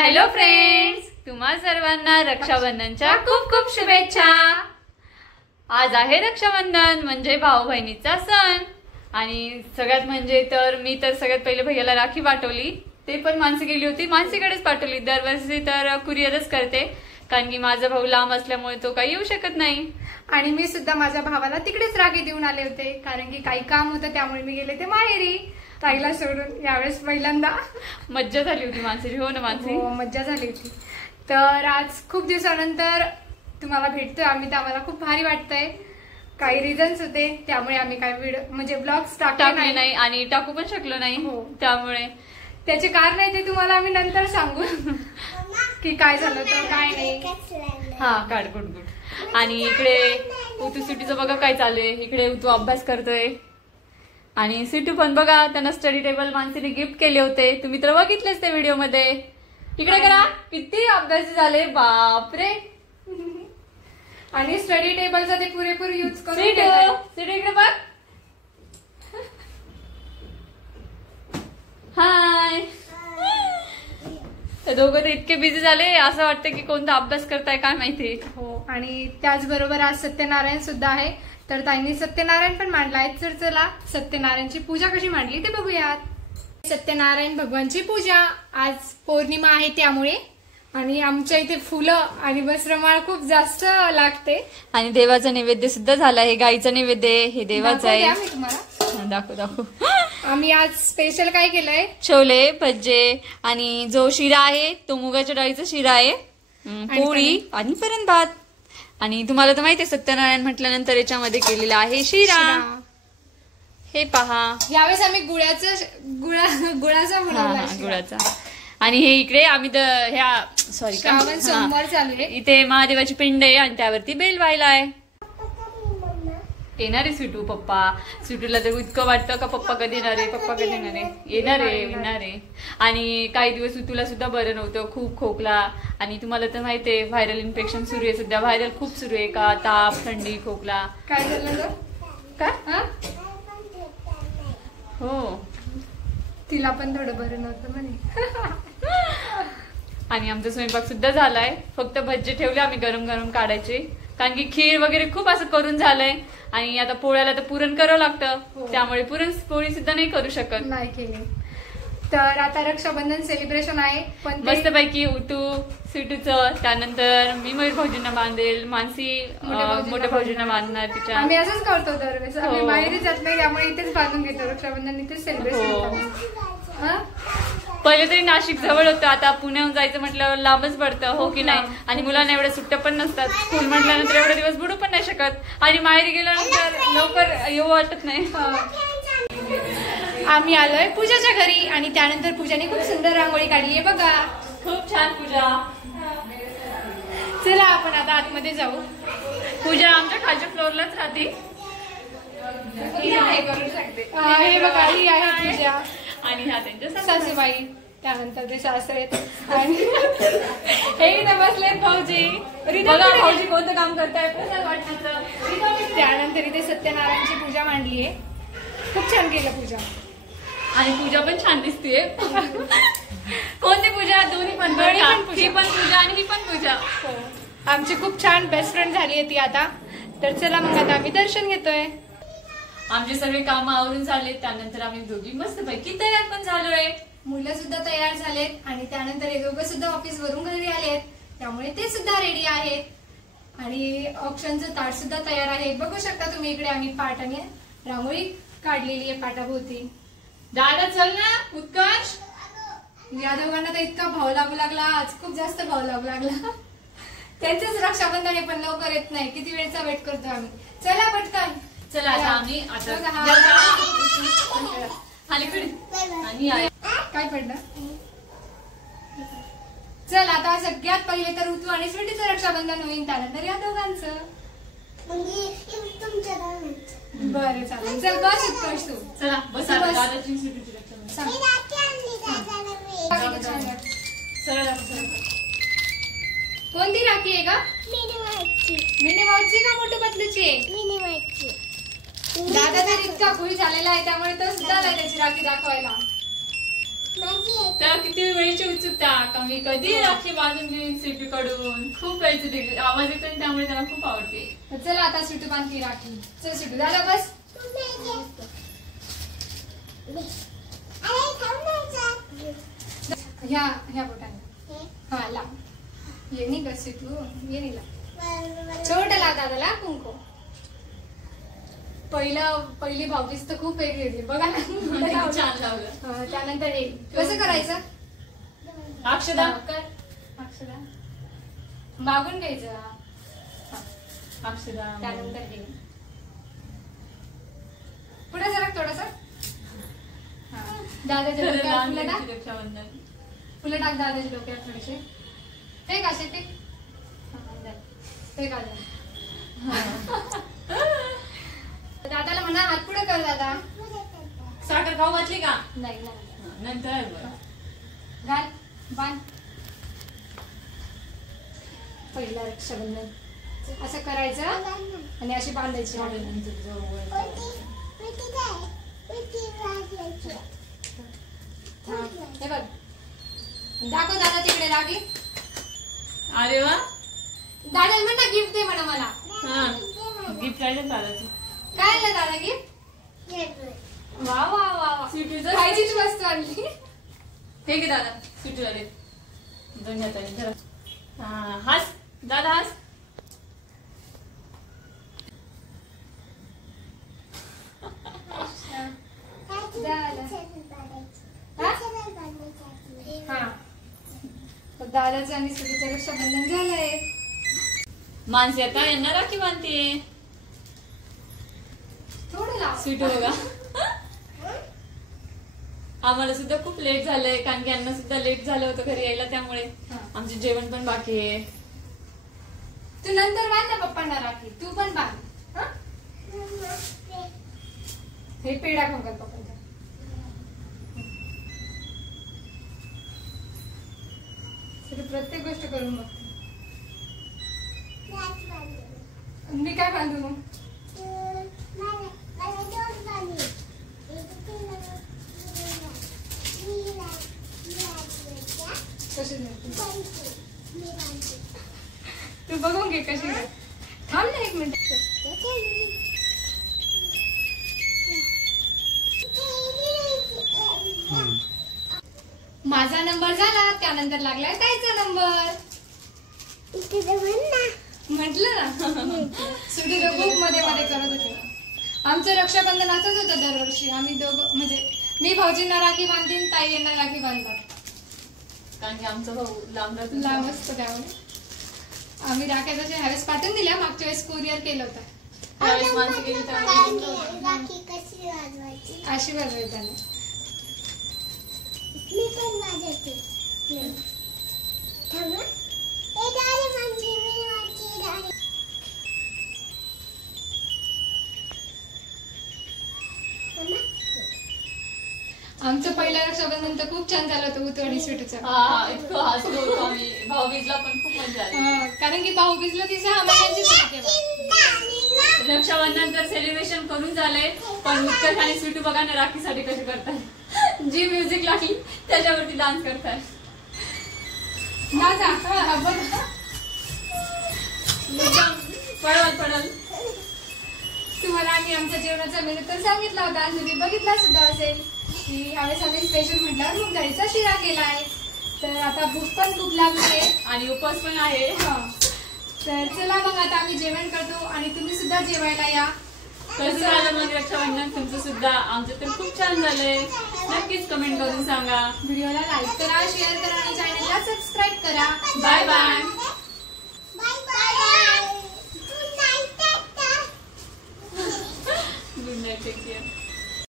Hello friends, तुम्हा सर्वांना रक्षाबंधनच्या खूप खूप शुभेच्छा। आज आहे रक्षाबंधन म्हणजे भाऊ बहिणीचा सण आणि सगळ्यात म्हणजे तर मी तर सगळ्यात पहिले भैयाला राखी पाठवली, ते पण मानसी गेली होती, मानसीकडेच पाठवली। दरवर्षी तर कुरिअरच करते कारण की माझा भाऊ लांब असल्यामुळे तो काही येऊ शकत नाही आणि मी सुद्धा माझ्या भावाला तिकडेच राखी देऊन आले होते कारण की काही काम होतं त्यामुळे मी गेले ते माहेरी ताईला सोडून। यावेळेस पहिल्यांदा मज्जा झाली होती मानसी। हो ना मानसी? हो, मज्जा झाली होती। तर आज खूप दिवसानंतर तुम्हाला भेटतोय आम्ही, तर आम्हाला खूप भारी वाटतंय। काही रिझन्स होते त्यामुळे आम्ही काही व्हिडिओ म्हणजे ब्लॉग्स टाकले नाही आणि टाकू पण शकलो नाही। हो, त्यामुळे त्याचे कारण आहे ते तुम्हाला आम्ही नंतर सांगू की काय झालं तर काय नाही। हा, काढ गुड गुड। आणि इकडे उतू सिटीचं बघा काय चालू आहे। इकडे उतू अभ्यास करतोय आणि सिटू पण बघा, त्यांना स्टडी टेबल मानसीने गिफ्ट केले होते, तुम्ही तर बघितलेच त्या व्हिडिओ मध्ये। इकडे करा, किती अभ्यास झाले, बापरे। आणि स्टडी टेबलचा ते पुरेपूर यूज करून सिटू इकडे बघ, हाय। ते दोघं तर इतके बिझी झाले, असं वाटतं की कोणता अभ्यास करताय काय माहिती। हो, आणि त्याचबरोबर आज सत्यनारायण सुद्धा आहे, तर ताईंनी सत्यनारायण पण मांडला आहे। तर चला सत्यनारायणची पूजा कशी मांडली ते बघूयात। सत्यनारायण भगवानची पूजा, आज पौर्णिमा आहे त्यामुळे, आणि आमच्या इथे फुलं आणि वस्त्रमाळ खूप जास्त लागते आणि देवाचा नैवेद्य सुद्धा झाला आहे। गाईचा नैवेद्य हे देवाचं आहे। मी तुम्हाला दाखव। आम्ही आज स्पेशल काय केलंय, छोले भज्जे आणि जो शिरा आहे तो मुगाच्या डाळीचा शिरा आहे, पोळी आणि परत भात। आणि तुम्हाला तर माहिती आहे सत्यनारायण म्हटल्यानंतर याच्यामध्ये केलेला आहे शिरा। हे पहा, यावेळेस आम्ही गुळाचा बनवला, गुळाचा। आणि हे इकडे आम्ही श्रावण सोमवार चालू आहे, इथे महादेवाची पिंड आहे आणि त्यावरती बेल व्हायला आहे। येणार आहे स्वीटू, पप्पा स्वीटूला तर इतकं वाटतं का पप्पा कधी येणार आहे, पप्पा कधी येणार आहे। येणार आहे। आणि काही दिवस तुला सुद्धा बरं नव्हतं, खूप खोकला, आणि तुम्हाला तर माहितीये व्हायरल इन्फेक्शन सुरू आहे सध्या, व्हायरल खूप सुरू आहे का, ताप थंडी खोकला। काय झालं काय? हो, तिला पण थोडं बरं नव्हतं म्हणे। आणि आमचा स्वयंपाक सुद्धा झालाय, फक्त भज्जे ठेवले आम्ही गरम गरम काढायचे कारण की खीर वगैरे खूप असं करून झालंय आणि आता पोळ्याला तर पुरण करावं लागतं, त्यामुळे पोळी सुद्धा नाही करू शकत, नाही केली। तर आता रक्षाबंधन सेलिब्रेशन आहे पण मस्तपैकी उतू सिटूचं, त्यानंतर मी मयूर भाऊजींना बांधेल, मानसी मोठ्या भाऊजींना बांधणार तिच्या। आम्ही असंच करतो दरवेळेस, आम्ही बाहेर जात नाही त्यामुळे इथेच बांधून घेतो रक्षाबंधन, इथेच सेलिब्रेशन करतो। पहिले तरी नाशिक जवळ होतं, आता पुण्याहून जायचं म्हटल्यावर लांबच पडतं, हो की नाही? आणि मुलांना एवढ्या सुट्ट्या पण नसतात, स्कूल म्हटल्यानंतर एवढे दिवस बुडू पण नाही शकत आणि माहेरी गेल्यानंतर लवकर येऊ वाटत नाही। आम्ही आलोय पूजाच्या घरी आणि त्यानंतर पूजाने खूप सुंदर रांगोळी काढली आहे बघा, खूप छान पूजा। चला आपण आता आतमध्ये जाऊ। पूजा आमच्या खालच्या फ्लोअरलाच राहते, करू शकते। हे बघा, ही आहे पूजा आणि हा त्यांच्या सासूबाई, त्यानंतर ते सासरे आणि हे इथे बसले भाऊजी। भाऊजी कोणतं काम करताय वाटतं। त्यानंतर इथे सत्यनारायणची पूजा मांडली आहे, खूप छान केलं पूजा, आणि पूजा पण छान दिसतेय। कोणती पूजा? दोन्ही पण ही पण पूजा आणि ही पण पूजा। आमची खूप छान बेस्ट फ्रेंड झाली आहे ती आता। तर चला मग आता आम्ही दर्शन घेतोय। आमचे सगळे काम आवरून झाले, त्यानंतर आम्ही दोघी मस्तपैकी तयार पण झालोय। मुलं सुद्धा तयार झालेत आणि त्यानंतर हे दोघं सुद्धा ऑफिस वरून घरी आलेत, त्यामुळे ते सुद्धा रेडी आहेत। आणि ऑप्शनचं ताट सुद्धा तयार आहे, बघू शकता तुम्ही। इकडे आम्ही पाटाने रांगोळी काढलेली आहे पाटाभोवती। दादा चल ना उत्कर्ष। या दोघांना तर इतका भाव लागू लागला, आज खूप जास्त भाव लागू लागला। त्यांचंच रक्षाबंधन आहे पण लवकर येत नाही, किती वेळचा वेट करतो आम्ही। चला पटकन, चला आता आम्ही काय पडलं? चल आता सगळ्यात पहिले तर ऋतू आणि स्वीटीचं रक्षाबंधन होईल, त्यानंतर या दोघांचं। बरं चालेल, चल बस उत्कर्ष तू। चला बस। कोणती राखी आहे का? मिनी माऊची का मोठू पतलूची आहे? दादा तर इतका खुश झालेला आहे त्यामुळे तो सुद्धा आलाय त्याची राखी दाखवायला। तर किती वेळची उत्सुकता का मी कधी राखी बांधून घेईन स्वीटूकडून. खूप वेळची आवाज येतो त्यामुळे त्याला खूप आवडते. तर चला आता स्वीटू बांधली राखी. चल स्वीटू दादा बस. ह्या बोटाने हा लाव. ये नाही ग स्वीटू, ये नाही लाव. छोट लाव दादाला कुंकू. पहिली भाऊबीज तर खूप वेगळी होती बघा ना. छान लावलं. त्यानंतर हे कसं करायचं. अक्षदा अक्षदा मागून घ्यायचं. अक्षदा त्यानंतर हे पुढे जरा थोडस दादाच्या डोक्यावर फुलं टाक. रक्षाबंधन फुलं टाक दादाच्या डोक्यावर थोडेसे. फेक असे फेक फेक आले. दादाला म्हणा हात पुढे कर दादा. साखर खाऊ घातली का. नाही नंतर घाल बांध. पहिला रक्षाबंधन असं करायचं आणि अशी बांधायची. हे बघ दाखव दादा तिकडे राखी. अरे वा. दादा म्हणा गिफ्ट दे म्हणा मला. गिफ्ट आहे दादाची. काय आणलं दादा गिफ्ट. वा वा वा स्वीटूचं खायचीच वस्तू आणली. हे घे दादा स्वीटूला दे. दोन हाताने हास दादा हास. दादाचं आणि स्वीटूचं रक्षाबंधन झालंय. मानसी आता यांना राखी बांधते. थोडं लाव. स्वीटू बघा. आम्हाला सुद्धा खूप लेट झालंय कारण की यांना सुद्धा लेट झालं होतं घरी यायला त्यामुळे आमचे जेवण पण बाकी आहे. तू नंतर बांध ना पप्पांना राखी. तू पण बांध. हे पेढा खाऊ का पप्पांचा. प्रत्येक गोष्ट करून बघ. मी काय बांधू मग. तू बघून घे कशी. थांब ना एक मिनिट. माझा नंबर झाला त्यानंतर लागलाय ताईचा नंबर. म्हटलं ना. सुटी खूप मध्ये मध्ये करत होते. आमचं रक्षाबंधन असंच होतं दरवर्षी. आम्ही दोघं म्हणजे मी भाऊजींना राखी बांधीन ताई यांना राखी बांधतात कारण की आमचा भाऊ लांब असतो त्यामुळे आम्ही राख्या तशा ह्यावेळेस पाठवून दिल्या. मागच्या वेळेस कुरिअर केलं होतं. त्यावेळेस माणसं गेली अशी वाजवायचं. आमचं पहिलं रक्षाबंधन तर खूप छान झालं होतं उतवणी स्वीटूचं. इतकं हसलो होतो आम्ही. भाऊबीजला पण खूप मजा आली. कारण की भाऊबीजला ती 6 महिन्यांची. रक्षाबंधन तर सेलिब्रेशन करून झालंय पण उत्कर्ष आणि स्वीटू बघा ना राखीसाठी कशी करतात. जी म्युझिक लागली त्याच्यावरती डान्स करतात. पडल पडल. तुम्हाला आम्ही आमच्या जेवणाचा मेनू तर सांगितला होता आणि तुम्ही बघितला सुद्धा असेल की यावेळेस आम्ही स्पेशल म्हटल्यावर मूग डाळीचा शिरा केलाय. तर आता भूक पण खूप लागली आहे आणि उपवास पण आहे. तर चला मग आता आम्ही जेवण करतो आणि तुम्ही सुद्धा जेवायला या. कसं झालं मग रक्षाबंधन तुमचं सुद्धा. आमचं तर खूप छान झालंय. नक्कीच कमेंट करून सांगा. व्हिडिओला लाईक करा, शेअर करा आणि चॅनलला सबस्क्राईब करा. Bye bye. Good night. Take care.